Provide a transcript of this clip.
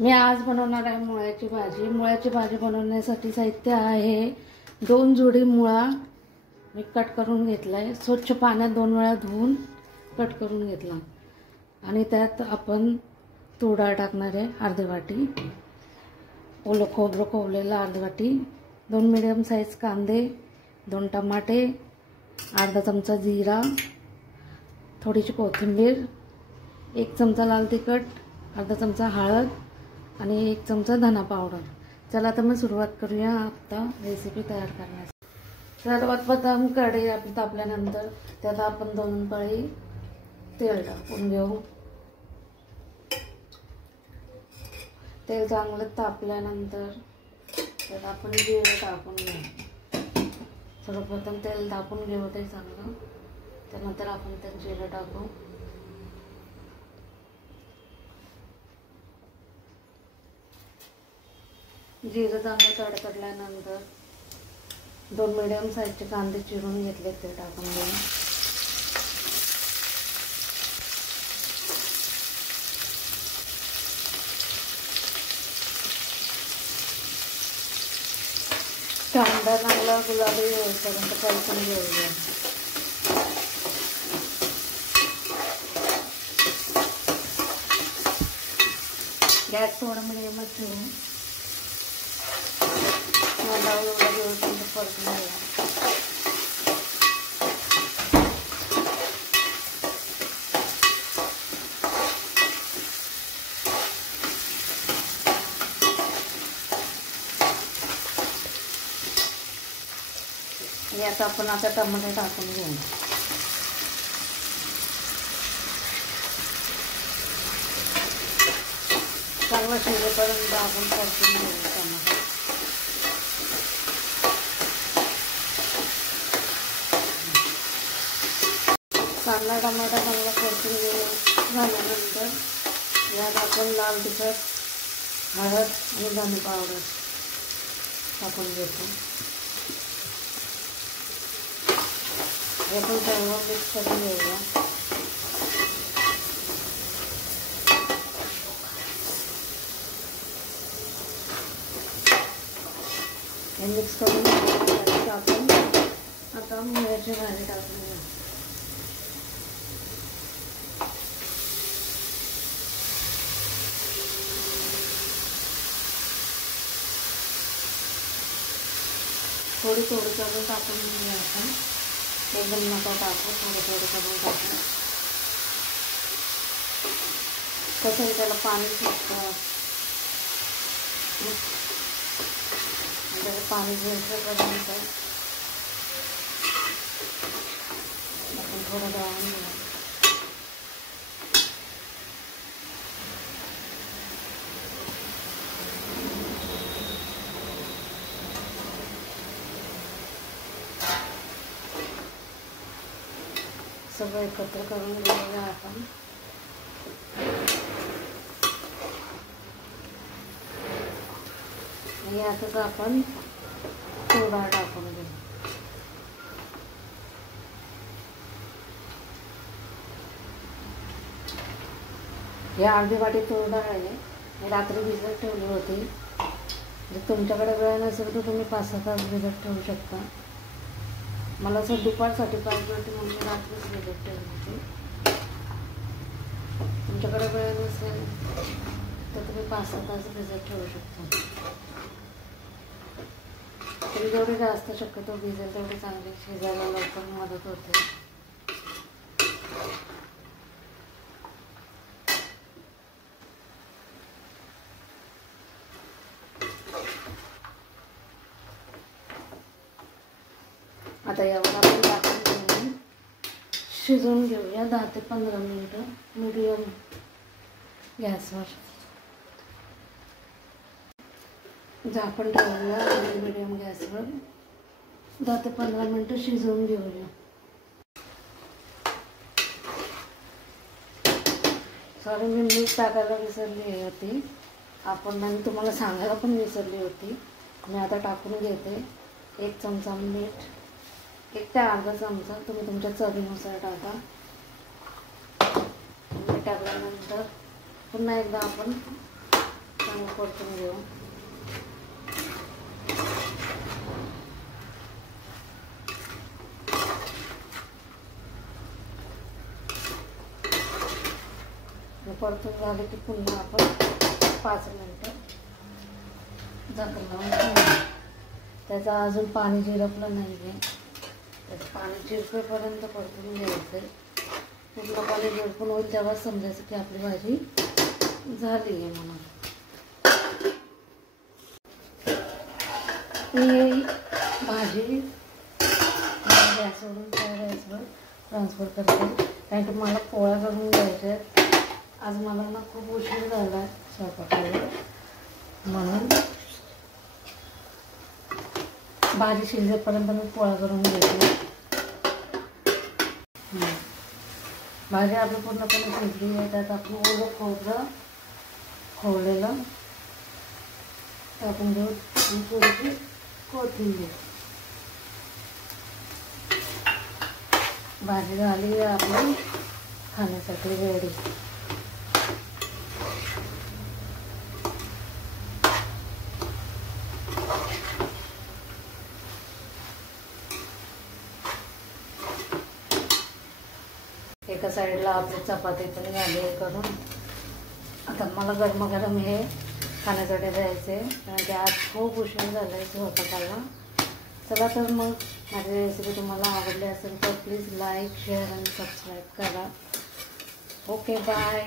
मी आज बनवणार आहे मुळ्याची भाजी। मुळ्याची भाजी बनवण्यासाठी साहित्य आहे 2 जोडी मुळा मी कट करून घेतलाय। स्वच्छ पाण्यात 2 वेळा धुवून कट करून घेतला आणि त्यात आपण तूर डाळ टाकणार आहे अर्धी वाटी, ओलं खोबरं खोवलेलं अर्धी वाटी, 2 मीडियम साइज कांदे, 2 टमाटे, अर्धा चमचा जीरा, थोडीशी कोथिंबीर, 1 चमचा लाल तिखट, अर्धा चमचा हळद आणि 1 चमचा धना पावडर। चला आता मी सुरुवात करूया आता रेसिपी तयार करण्यास। सर्वात प्रथम कढई तापल्यानंतर त्यात आपण 2 पळी तेल टाकून घेऊ। तेल चांगलं तापल्यानंतर त्यात आपण जिरे टाकून घेऊ। सर्वप्रथम तेल तापून घेऊ ते चांगलं, त्यानंतर आपण त्यात जिरे टाकू। जिरं चांगलं तडतडल्यानंतर 2 मीडियम साइजचे कांदे चिरून घेतले ते टाकून घेऊ। कांदा चांगला गुलाबी होईपर्यंत परतून घेऊया। गॅस थोडा मिडियमच ठेवू। परतून घेऊया। यात आपण आता टमाटे टाकून घेऊ। चांगलं शिजेपर्यंत आपण परतून घेऊ टमाटे। कांदा टमाटा चांगला परतून झाल्यानंतर यात आपण लाल तिखट, हळद आणि धने पावडर टाकून घेतो। हे पण सर्व मिक्स करून घेऊया। हे मिक्स करून आपण आता मुळ्याची भाजी टाकून घेऊ। थोडी करून टाकून घेऊया आपण। एकदम नका टाकू, थोडं करून टाकू। कसं त्याला पाणी सुटतं, त्याला पाणी घ्यायचं आपण थोडं डाळून घेऊ। सगळं एकत्र करून घेऊया आपण। यातच आपण तूर डाळ टाकून घेऊ। ही अर्धी वाटी तूर डाळ आहे, मी रात्री भिजत ठेवली होती। जर तुमच्याकडे वेळ नसेल तर तुम्ही 5-6 तास भिजत ठेवू शकता। मला असं दुपारसाठी पाहिजे होती म्हणून मी रात्रीच भिजत ठेवली होती। तुमच्याकडे वेळ नसेल तर तुम्ही 5-6 तास भिजत ठेवू शकता। तरी जेवढी जास्त शक्यतो भिजेल तेवढी चांगली शिजायला लवकर मदत होते। आता यावर आपण टाकून घेऊन शिजवून घेऊया 10 ते 15 मिनिटं मीडियम गॅसवर। झाकण ठेवूया मीडियम गॅसवर 10 ते 15 मिनिटं शिजवून घेऊया। सॉरी, मी मीठ टाकायला विसरली होती आपण, आणि तुम्हाला सांगायला पण विसरली होती। मी आता टाकून घेते 1 चमचा मीठ, 1 ते अर्धा चमचा, तुम्ही तुमच्या चवीनुसार टाका। मीठ टाकल्यानंतर पुन्हा एकदा आपण चांगलं परतून घेऊ. परतून झाले की पुन्हा आपण 5 मिनिटं झाकण लावून ठेवू. त्याचा अजून पाणी जिरपलं नाही आहे. त्याचं पाणी जिरपेपर्यंत परतून घ्यायचं आहे. पूर्ण पाणी जिरपून होईल तेव्हा समजायचं की आपली भाजी झाली आहे म्हणून. ही भाजी गॅसवरून त्या गॅसवर ट्रान्सफर करते कारण की मला पोळ्या करून घ्यायच्या आहेत. आज मला ना खूप उशीर झाला आहे स्वयंपाकाला, म्हणून भाजी शिजेपर्यंत मी पोळ्या करून घेते. भाजी आपली पूर्णपणे शिजली आहे. त्यात आपण ओलं खोबरं खोवलेलं टाकून घेऊ आणि थोडीशी कोथिंबीर. भाजी झाली आहे आपली खाण्यासाठी रेडी. एका साईडला आपली चपाती पण झाली आहे करून. आता मला गरमागरम हे खाण्यासाठी द्यायचे कारण की आज खूप उशीर झाला आहे स्वयंपाकाला. चला तर मग माझी रेसिपी तुम्हाला आवडली असेल तर प्लीज लाईक शेअर आणि सबस्क्राईब करा. Okay bye.